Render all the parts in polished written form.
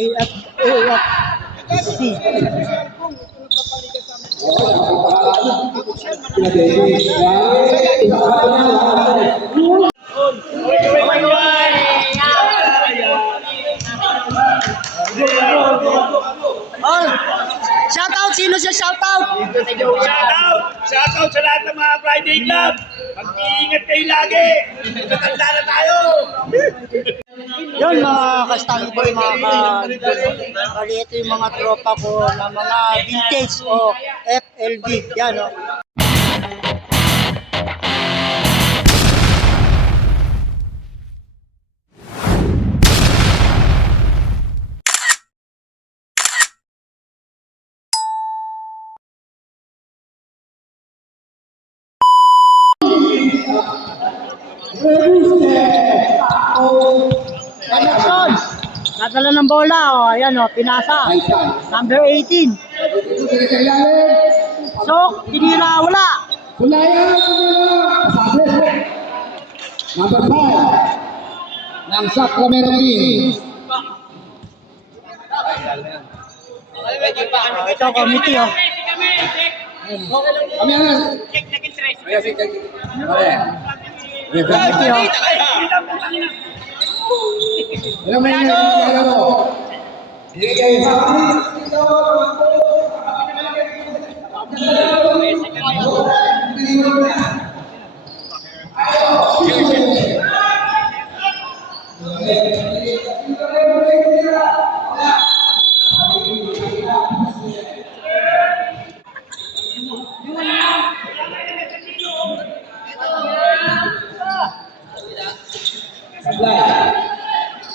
AFC. Oh, shoutout! Sino siya shoutout? Shoutout sa lahat ng mga Friday Club. Mag-iingat kayo lagi. Matanda na tayo. Yun mga ka-stand boy, mga bali ito yung mga tropa ko na mga vintage o FLB. Yan o. Anderson, nadala ng bola, o, ayan o, pinasa. Number 18. So, tinira, wala. Number 5 ng Sacramento Kings. Ito, committee o. Kami ang Ano may nangyayari mo? Hindi kayo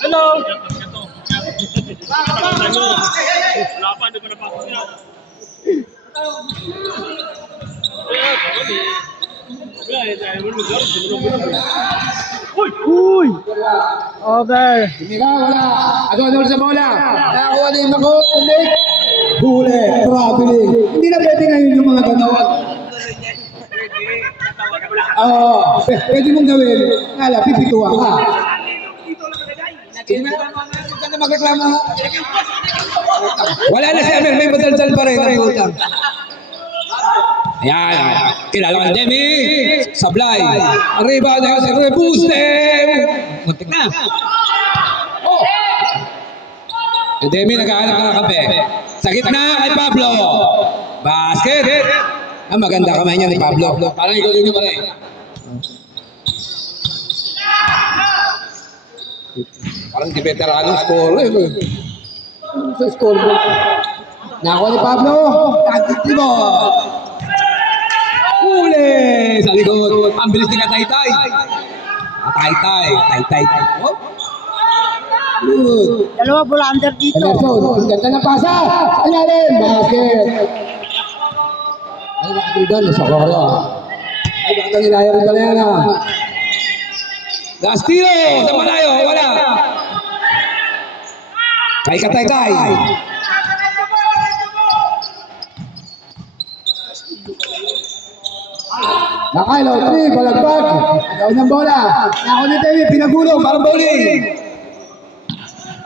Hello. Wala pa, hindi ko napasok niya. Uy! Over. Tumira, wala. Ako sa bola. Nakakuha din ako. Make. Huli. Traveling. Hindi na pwede ngayon yung mga ganawan. Oo. Pwede mong gawin. Ngala, pipituwa ka. Huwag ka na magreklamo. Wala na si Amel. May madaldal pa rin. Ang utang. Ayan. Kilala ka Demi. Sablay. Arriba na si Rebuste. Muntik na. Oh. Si Demi naghahanap ng kape. Sa gitna kay Pablo. Basket. Ah, maganda kamay niya ni Pablo. Parang ikaw din yung pala eh. Parang di veteranong score eh. Sa scoreboard. Nako ni Pablo. Tagtitimo. Huli! Sa likod. Ang bilis ni Kataytay. Kataytay. Taytay. Oh. Good. Dalawa bulander dito. Anderson. Ganda na pasa. Ilalim. Basket. Ay, nakakalidan. Nasa koro. Ay, baka nilaya rin pala yan ah. Gastilo. Sa malayo. Wala. Kay Kataytay. Nakalo, 3, balagpag. Agaw ng bola. Nako ni Temi, pinagulong, parang bowling.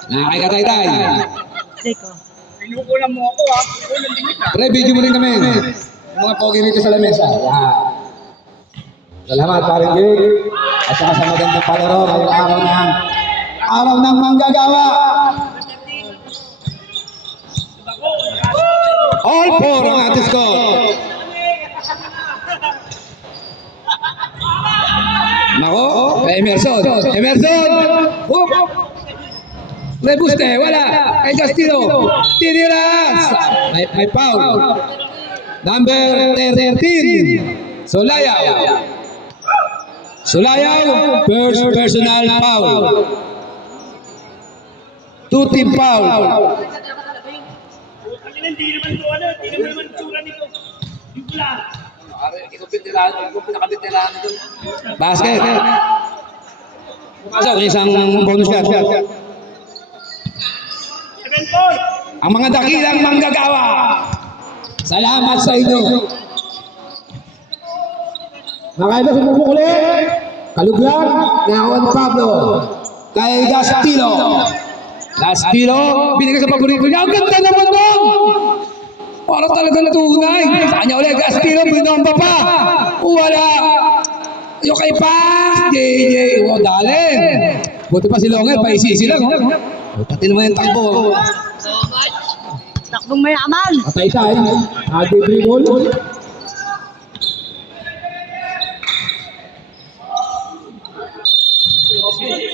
Kay Kataytay. Teko. Pinukulang mo ako ha. Pinukulang din kita. Pre, video mo rin kami. Yung mga pogi dito sa lamesa. Yan. Salamat, paring Jake. At saka sa magandang palaro. Ngayong araw ng manggagawa. All four ang ating score. Nako, kay Emerson. Emerson! Whoop! Rebuste, wala. Kay Castillo. Tiniras. May foul. Number 13. Solayaw. Solayaw. First personal foul. Two-team foul. Hindi naman ito ano. Hindi naman tsura nito. Yung pula. Basket. Pasok, isang bonus shot. 7 points. Ang mga dakilang manggagawa. Salamat sa inyo. Nakaiba sa bubukuli. Kaluglan. Nakawan Pablo. Kay Gastilo. Last tiro, binigay sa paborito niya. Ang ganda naman doon! Parang talagang tunay. Saan niya ulit? Last tiro, binomba pa. Wala. Yung kay Pax, JJ. O, dali. Buti pa si Longer, paisisi lang. Pati naman yung takbo. Takbong mayaman. Patay tayo. Adi Brigol.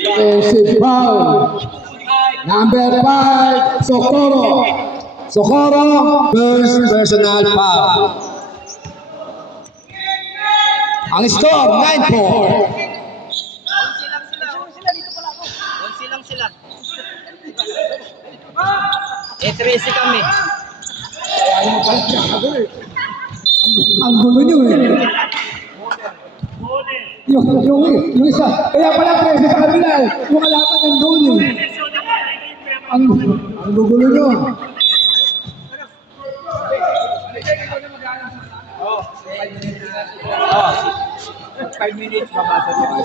Offensive foul. Number 5, Socorro. Socorro, first personal foul. Ang score, 9-4. Silang sila. 13 kami. Ang gulo nyo eh. Yung isa, kaya pala presi sa kanila eh. Yung kalaban ng doon eh. Ang gugulo nyo.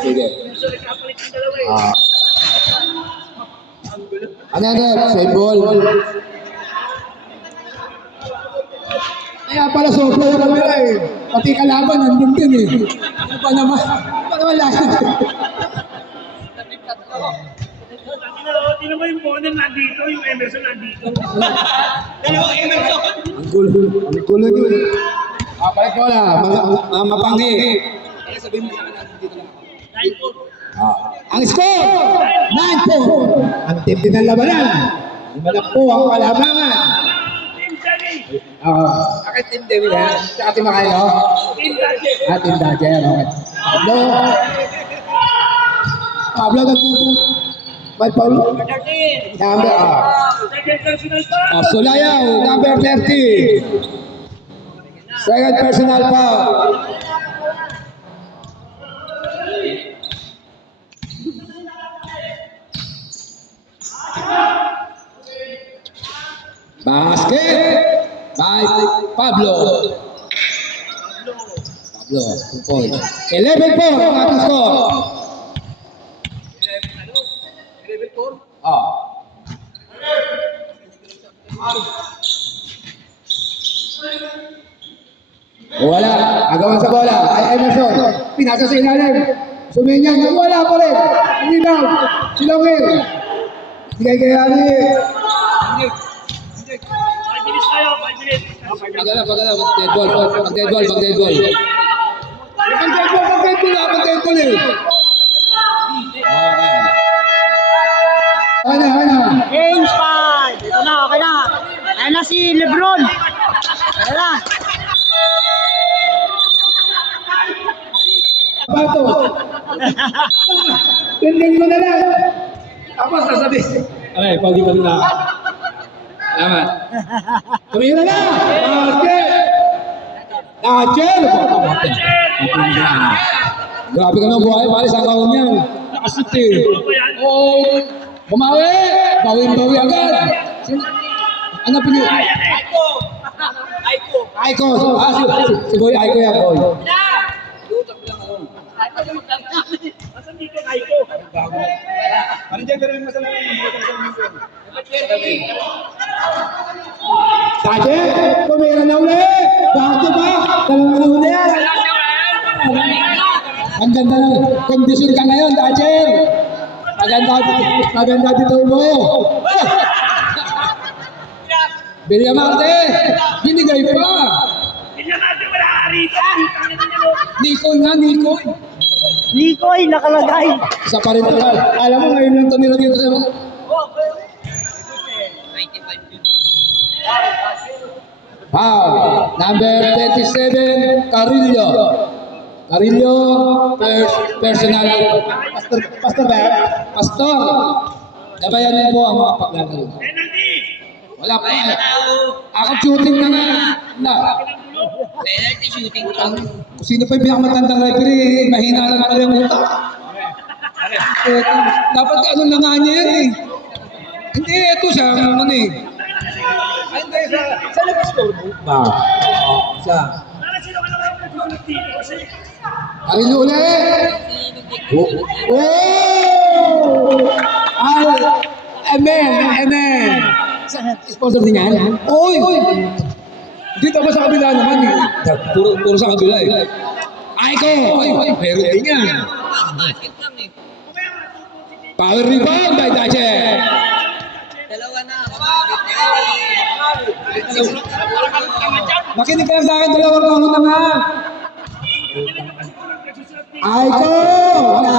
Sige. Ano yan? Save ball. Kaya pala sobra yung kamera eh. Pati kalaban nandun din eh. Ano pa naman? Ano pa naman lahat? Tingnan mo yung Bonen nandito, yung Emerson nandito. Dalawang Emerson. Ang gulo nyo eh. Balik ko lang. Mga mapanghi. Ang score! 9-4. Ang tindi ng labanan. Imalak po ang kalabangan. Team Danny. Bakit Team Devil ha? Tsaka Team Makayo? Team Danny. Team Dodger, okay. Pablo. Pablo, may Paulo. Number 13. Number, Second personal foul. Sulayaw, number 30. Second personal foul. Basket by Pablo. Pablo, 2 points. 11-4 ang ating score. 11-4. Wala. Agawan sa bola. Ay Emerson. Pinasa sa ilalim. Suminyan. Wala pa rin. Rebound. Si Longer. Bigay kay Ali. 5 minutes tayo, 5 minutes. Pagdala. Dead ball. Pag-dead ball. Pag-dead ball eh. Okay. Ana. Games 5. Ito na, okay na. Ayan na si Lebron. Ayan na. Bato. Tingnan mo na lang. Ako sasabihin. Okay, pagi pa na. Salamat. Sabihin na lang. Dodger. Grabe ka naman buhay. Pare sa kaon yan. Nakasit eh. Oh, bumawi. Bawin-bawi agad. Ano pinili? Aiko. Si Boy Aiko yan, Boy. Asan dito kayo ko? Dodger, tumira na uli. Bakit ba? Dalawa na uli yan. Ang ganda ng kondisyon ka ngayon, Dodger. Maganda dito mo. Villamarte, binigay pa. Tignan natin wala ka rito. Nicole nga, Nicole. Nikoy, nakalagay. Isa pa rin ito. Alam mo, ngayon lang ito nilagay ito sa mga. Wow, number 27, Carillo. Carillo, personal. Pastor ba? Pastor. Nabayanin po ang mga paglalaro. Penalty. Wala pa. Ako shooting na nga. Wala. Penalty shooting lang. Kung sino pa yung pinakamatandang referee, mahina lang pala yung utak. Dapat ano na nga niya yan eh. Hindi, ito siya. Ano eh. Ay, hindi, sa labas ko. Ba? Sa. Para sino ka naman nag-ulit dito kasi Carillo ulit. Oh! Amen. Sponsor din yan? Uy! Dito ba sa kabila naman eh? Puro sa kabila eh. Aiko! Ay, meron din yan. Basket lang eh. Power rebound by Dache. Dalawa na. Basket Makinig ka lang sa akin, dalawang kahon na nga. Aiko! Wala.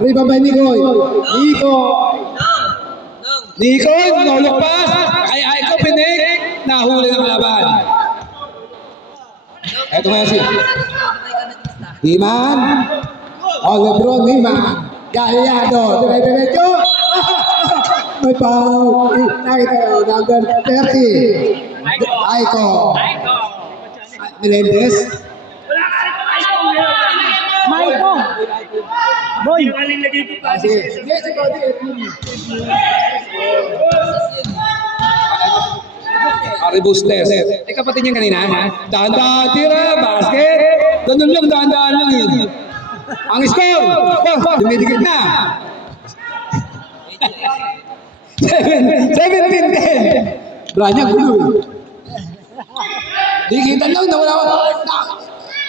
Rebound by Nicoy. Nicoy, nolok pass. Kay Aiko, pinik. Nahuli ng kalaban. Eto nga si Iman. Lebron, Iman. Gallardo. Diretso. May foul. Nakita ko, number 30. Aiko. Melendez. Wala ka rin pa kayo. Maiko. Boy. Yung aling lagay ko pa. Sige, sige. Aribustes. Eh, kapatid niya kanina, ha? Dahan-dahan, tira, basket. Ganun lang, dahan-dahan lang yun. Ang score, dumidikit na. 17-10. Branya, gulo eh. Dikitan lang, nawala ko.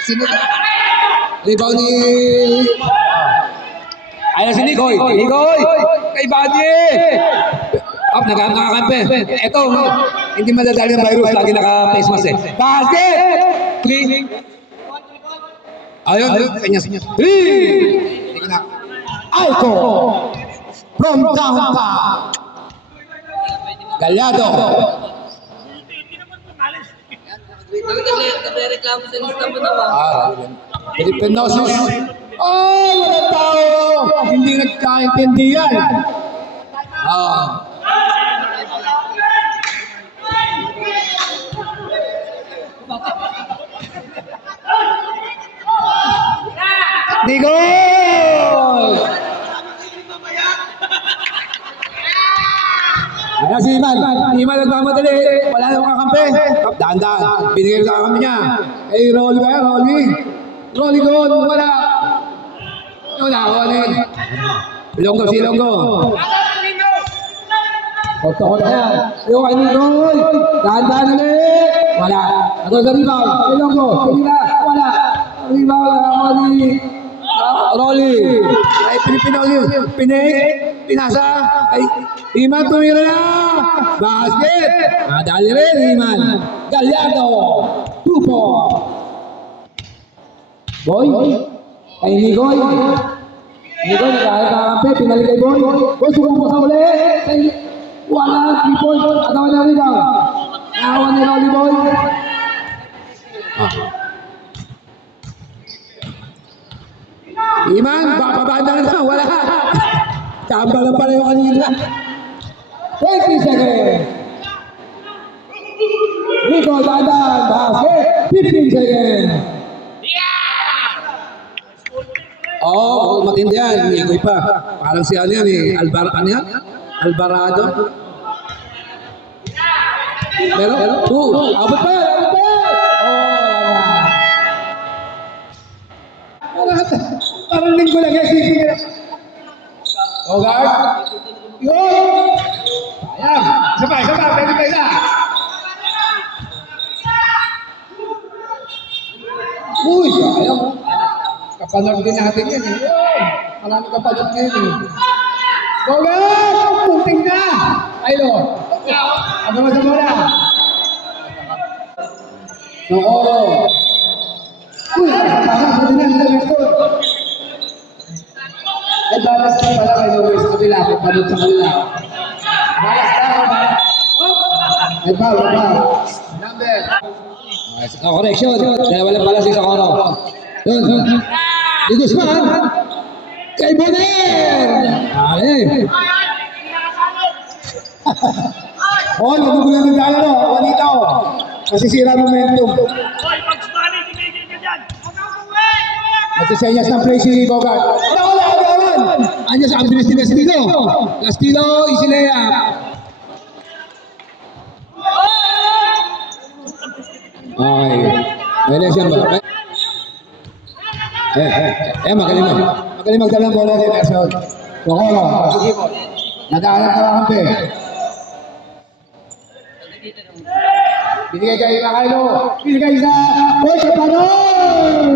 Sino? Rebound ni... Ayan si Nicoy. Nicoy! Kay Buddy! Up, nakakampe. Eto, hindi madadali ng virus. Lagi naka-face mask eh. Basket! Three. Ayun, kanya. Three! Aiko! From downtown. Gallardo. Nagre-reklamo sa lista mo naman. Filipinosis. Ay, walang tao! Hindi nagkaintindihan. Digol! Ayan si Iman. Iman nagmamadali. Wala nang kakampi. Dahan-dahan. Binigay sa kami niya. Eh, Rolly ba yan? Rolly doon. Wala. Rolly. Ilonggo si Ilonggo. Hot na yan. Yung kay Nicoy. Dahan-dahan ulit. Wala. Ako sa rebound. Ilonggo. Sige na. Wala. Rebound. Rolly. Ay, Pinig. Pinasa. Ay, Iman tumira na. Basket. Nadali rin, Iman. Gallardo. 2 points. Boy. Ay, Nicoy. Nicoy, nagkakampi. Pinalik kay Boy. Boy, sumumpa sa uli. Wala. 3 points. Atawa na rin daw. Nakawa ni Rolly Boy. Iman, bababanda na. Wala. Tamba lang pala yung kanina. 20 seconds. Nico Dandan, basket. 15 seconds. Oh, matindi yan. Nicoy pa. Parang si ano yan eh. Alvarado. Pero, 2. Abot pa. Parang linggo lang yan. Bogart. Yun! Ayan. Isa pa. Pwede pa isa. Uy, sayang. Kapanood din natin yan. Yun. Marami kapanood ngayon eh. Bogart! Punting na! Aylo. Ano mo sa bola? Nokoro. Uy, parang pwede na nila next door. Eh, balas na pala kayo sa kabila. Kapanood sa kabila. Balas na. Eh, bawal. Number. Correction. Dahil walang balas yung Socorro. Yun. Di Guzman. Kay Boner. Ay. Oh, nagugulan ng dala no. Walita o. Masisira momentum. Hoy, pag-spani, tumigil ka dyan. Nagsisenyas ng play si Bogart. Wala. Andiyan sa ambilis ni Castillo. Castillo, easy layup. Okay. May siya ba? Magaling magdala ng bola ni Nelson. Socorro. Nag-aaral ka kampe. Binigay kay Makailo. Binigay sa Boy Kapanon!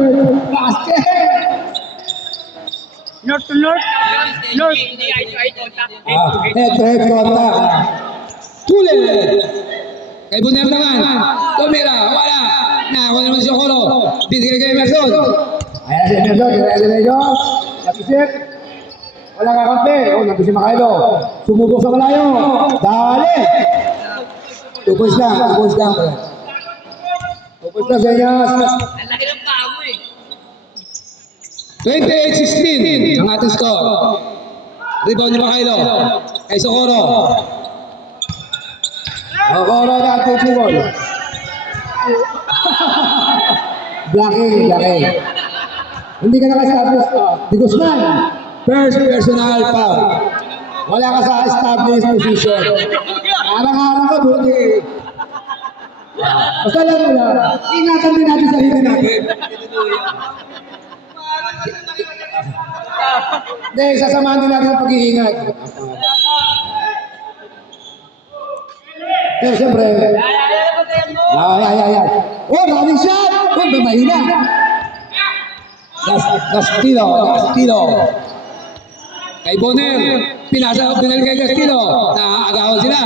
Basket! North to north. North. Head contact. Tuloy! Kay Buner naman. Tumira. Wala. Nakakuha naman si Okoro. Binigay kay Emerson. Ayan si Emerson. Kaya medyo. Nag-isip. Wala kakampi. Nandun si Makailo. Sumubok sa malayo. Dali! 2 points lang. 2 points lang. 2 points lang sa inyo. Ang laki ng paa mo eh. 28-16 ang ating score. Rebound ni Makailo. Kay Socorro. Socorro na ang tutubol. Blocking. Hindi ka naka-establish. Di Guzman. First personal foul. Wala ka sa established position. Arang-arang ka doon eh. Basta lang mo lang. Ingatan din natin sa sarili natin. Hindi, sasamahan din natin ang pag-iingat. Pero siyempre, ay. Oh, maraming shot! Oh, mahina. Gastido. Kay Bonner, pinal kay Gastido. Naaagawan sila.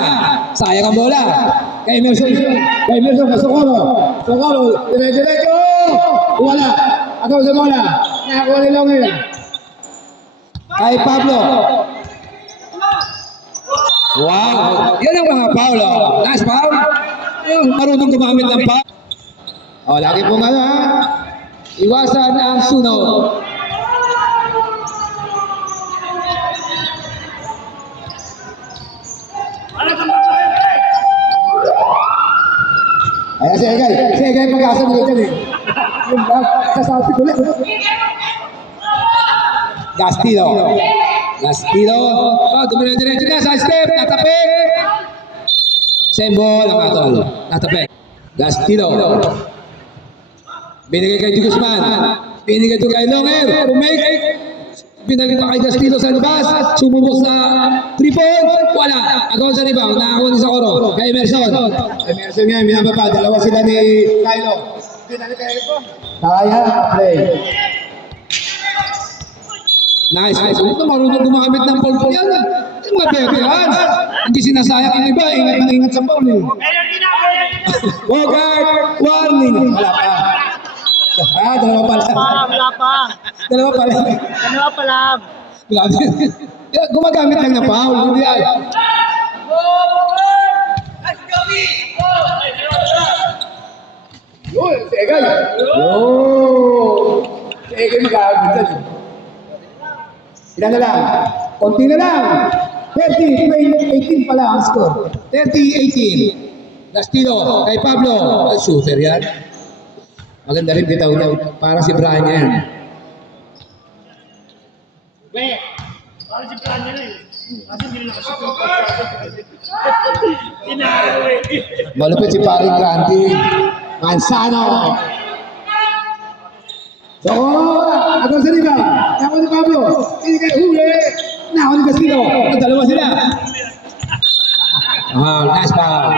Sayang ang bola. Kay Emerson, kay Socorro, dire-diretso! Wala. Agaw sa bola. Nakakuha nila ngayon. Kay Pablo. Wow! Yan ang mga foul. Nice foul. Ayun, marunong gumamit ng foul. Lagi pong ha. Iwasan ang sunod. Ayan si Egay mag-asa nila dyan eh. Yung sasabi ko lang. Gastido. Dumiretso na sa step. Natapik. Same ball ang atol. Natapik. Gastido. Binigay kay Guzman. Binigay ito kay Longer. Rumake. Pinalito kay Gastido sa labas. Sumubok sa 3 points. Wala. Agaw sa rebound. Nakakuha ni Socorro. Kay Emerson. Emerson nga. Minababa. Dalawa sila ni Kylo. Kaya. Play. Nice. Marunong gumamit ng ball po yan. Yung mga veterans. Hindi sinasayang ang iba. Ingat sa ball eh. Bogart. Warning. Wala pa. Dalawa pa lang. Dalawa pa lang. Gumagamit lang ng foul. Hindi ay. Yun, si Egay. Si Egay mag-aagod dyan. Ilan na lang? Konti na lang. 30-18 pala ang score. 30-18. Gastido kay Pablo. Shooter yan. Maganda rin bitaw niya. Para si Brian yan. Parang si Brian yan eh. Kasi hindi na nakasipin. Tinaro eh. Malupit si Paring Grandi. Manzano. So, ako sa liba. Ako ni Pablo. Hindi kayo huli. Ako ni Gastido. Dalawa sila. Nice foul.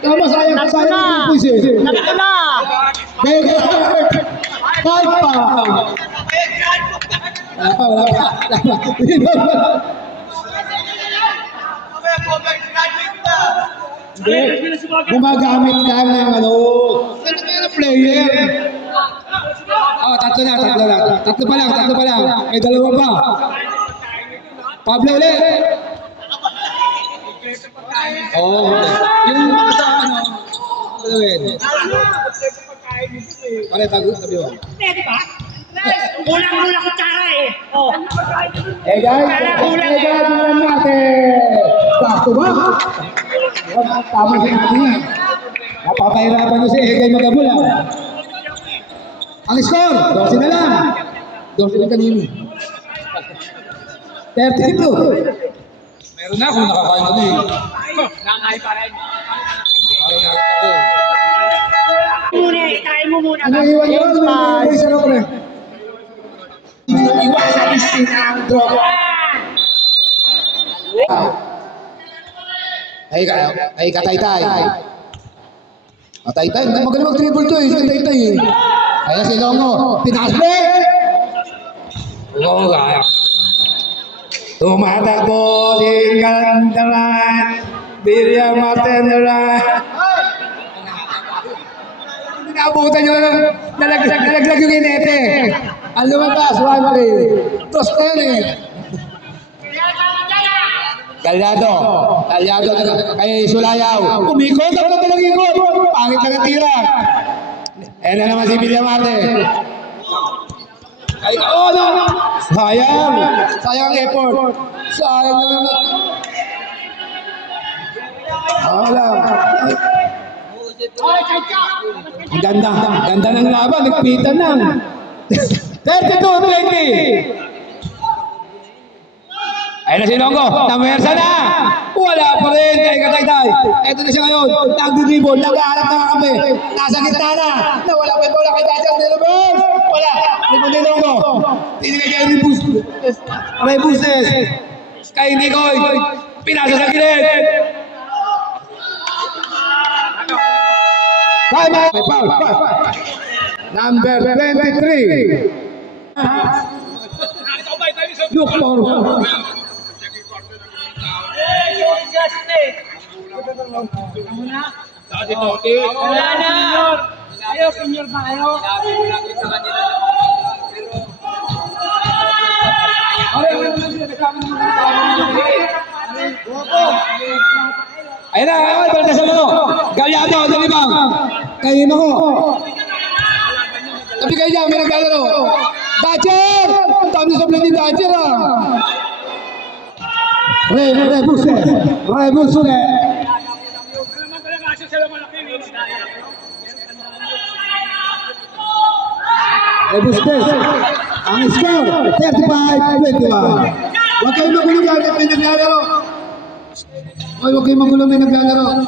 Tama, sayang ng pusis. Nakita na. Wala pa. Gumagamit ka ng player. Tatlo pa lang. May dalawa pa. Pablo ulit. Yung mga sa pare, tabi mo. Pwede ba? Kulang-kulang kutsara eh. Guys, tingnan natin. Sakto ba? Tama sinabi niya. Napapahirapan niyo si Egay Magabula. Ang score, 12 na lang. 12 na kanini. 32. Meron na kung nakakain ko na eh. Nangay pa rin. Parang nakita ko eh. Muna, itayin mo muna. Ano iwan yun? May isa rin. Iwasan listing ang drop. Ay Kataytay. Kataytay, magaling mag-dribble to eh. Kataytay eh. Ayan si Longo. Pinasbe! Oo, kaya. Tumatakbo si Gandaran. Birya Martinera. Naabutan nyo na nalaglag yung inete. Ang lumabas, rivalry. Dos na yun eh. Galyado kay Sulayaw. Umikot ako na talang ikot. Pangit na tira. Ayan na naman si Villamarte. Ay, oh no! Sayang ang effort. Sayang naman. Wala. Ang ganda ng laban. Nagpitan lang. 32-20. Ayun na si Longo, namersa na! Wala pa rin kay Kataytay. Ito na siya ngayon, nagdidribble, nag-aarap ng kami. Nasa gitna na, nawala pa yung bola kay Dachang Nilabos. Wala, ribon ni Longo. Tinigay kay Rebustes. Kay Nicoy, pinasa sa gilid. Time out! May foul. Number 23. Look for Wala na! Ayaw, senior ba kayo? Ayun na, balik sa mga. Galyado, dalibang. Kayo na ko. Tapi kayo dyan, may naglalaro. Dodger! Ang dami sa plan ni Dodger ah. Rebustes. Rebustes. Ang score, 35-21. Huwag kayo magulo gamit may naglalaro. Huwag kayo magulo may naglalaro.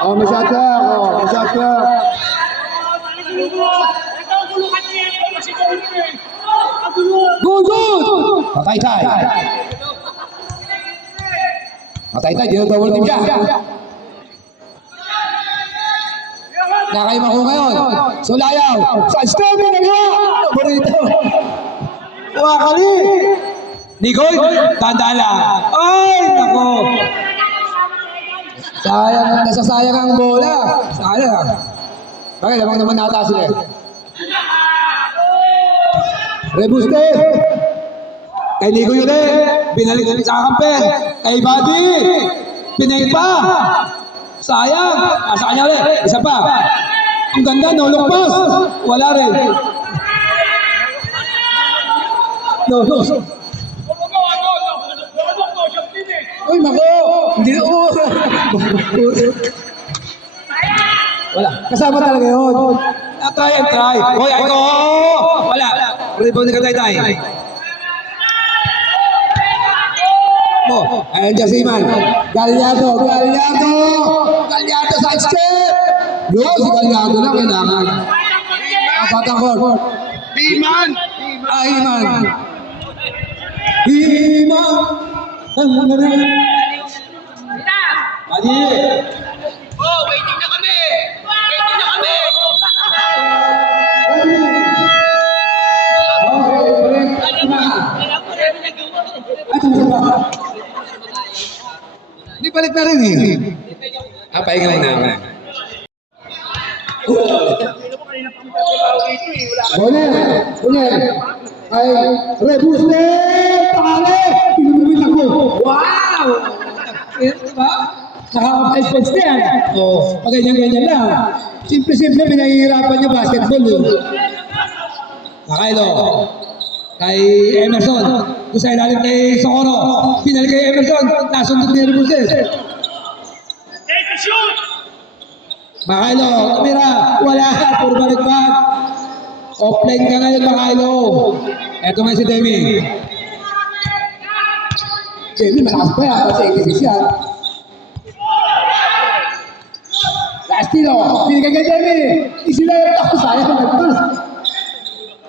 Oh, may shot clock. May shot clock. Good! Kataytay. Kataytay, double team siya. Nakaima ko ngayon. Sulayaw. Sa Stevie nagawa. Bonito. Wakali. Nicoy, tandala. Ay, nako. Sayang, nasasayang ang bola. Sayang. Bakit, lamang naman nata sila. Rebustes. Kay Nico yun eh. Binalik sa kampe. Kay Buddy. Pinay pa. Sayang. Nasa kanya ulit. Isa pa. Ang ganda, no look pass. Wala rin. No. Uy, mako. Hindi. Wala. Kasama talaga yun. Try and try. Hoy, ay ko. Wala. Rebound ni Kataytay. Ayan dyan si Iman. Galyado sa step. Yo, si Galyado lang kailangan. Patangkor. Iman. Adi. Oh, waiting na kami! Hindi palit na rin eh. Pahinga lang namin. Ulit. Ay, Rebustes! Pakale! Pinumimit ako. Wow! Diba? Naka-expense na yan. Pag ganyan lang. Simple-simple, pinahihirapan niya basketball. Makailo. Kay Emerson. Kung sa ilalim kay Socorro. Pinal kay Emerson. Nasundot ni Rebustes. Makailo. Kamera. Wala. Puro balik-bag. Offline ka ngayon, Makailo. Eto nga si Demi. Demi, malakas pa yan. Kasi ikikis yan. Lastino. Binigay kay Demi. Isila yung takbo. Sayang.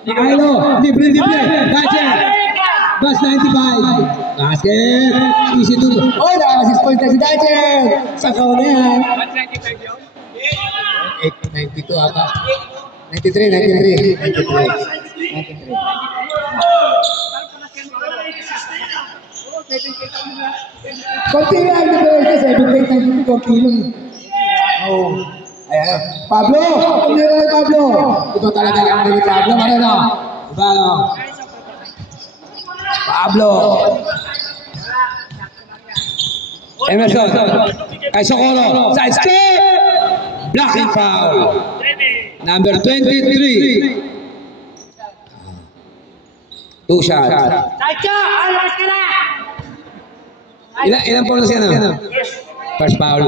Makailo, libre. Dodger. Bas 95. Basket. Easy to. Oh, naka 6 points na si Dodger. Sakaw na yan. 892 ata. 93. Konti lang dito kasi 7 konti lang. Oh. Ayan. Pablo! Tumira kay Pablo! Ito talaga ang ni Pablo. Marino. Diba no? Pablo! Emerson. Kay Socorro. Side step! Blocking foul. Number 23. 2 shots. Tacho! Alas ka na! Ilan po na siya na? First foul.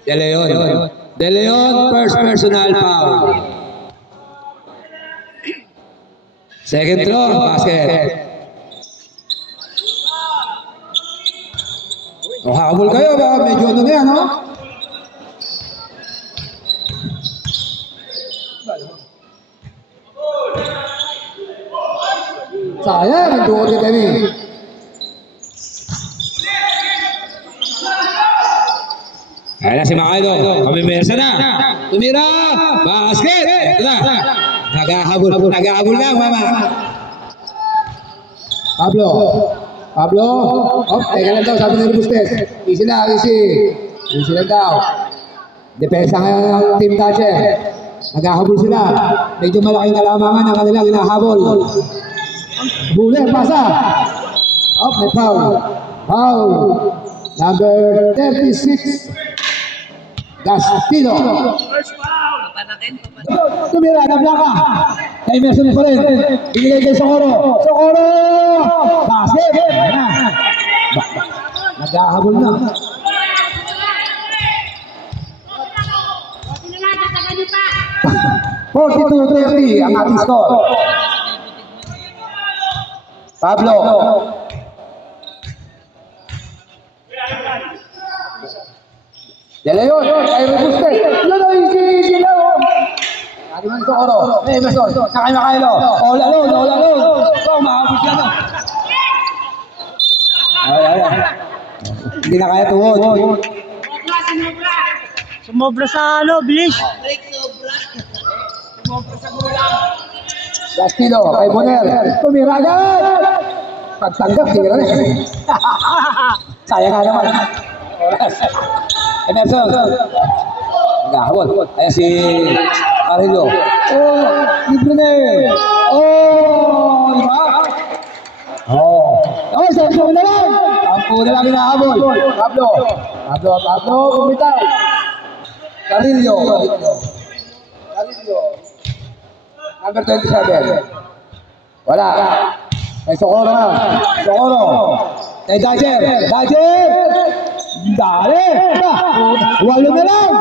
De Leon, first personal foul. Second throw, basket. O habol kayo ba? Medyo ano na yan, no? Sayang, nagduot ka kami. Ayan na si Makaido. Kami mersa na. Tumira. Basket. Ito na. Naghahabol lang, mama. Pablo. Oh, teka lang daw. Sabi ni Bustes. Easy lang, easy. Easy lang daw. Depensa ngayon ng Team Dodger. Naghahabol sila. Medyo malaking kalamangan ang kanilang hinahabol. Huli, pasa. Oh, may foul. Number 36. Gastino. Tumira, nablaka. Kay Emerson pa rin. Binigay kay Socorro. Basket. Naghahabol na. Sino na, tatagal niyo pa! 42-30 ang ating score. Pablo. De Leon, ay Robustes. Easy lang. Ano man Socorro. Emerson, nakay Makailo. All alone. So, makapos yan. Ay. Hindi na kaya tuwod. Sumobra sa bilis. Gastino, kay Bonel. Tumira agad. Pagtanggap, tira na. Sayang nga naman. Emerson. Naghahabol. Ayan si Carrillo. Oh, libre na eh. Oh, diba? Oh, sampo na lang. Sampo na lang hinahabol. Pablo, kumitaw. Carrillo. Number 27. Wala. Kay Socorro na. Kay Dodger. Dali! Walo na lang!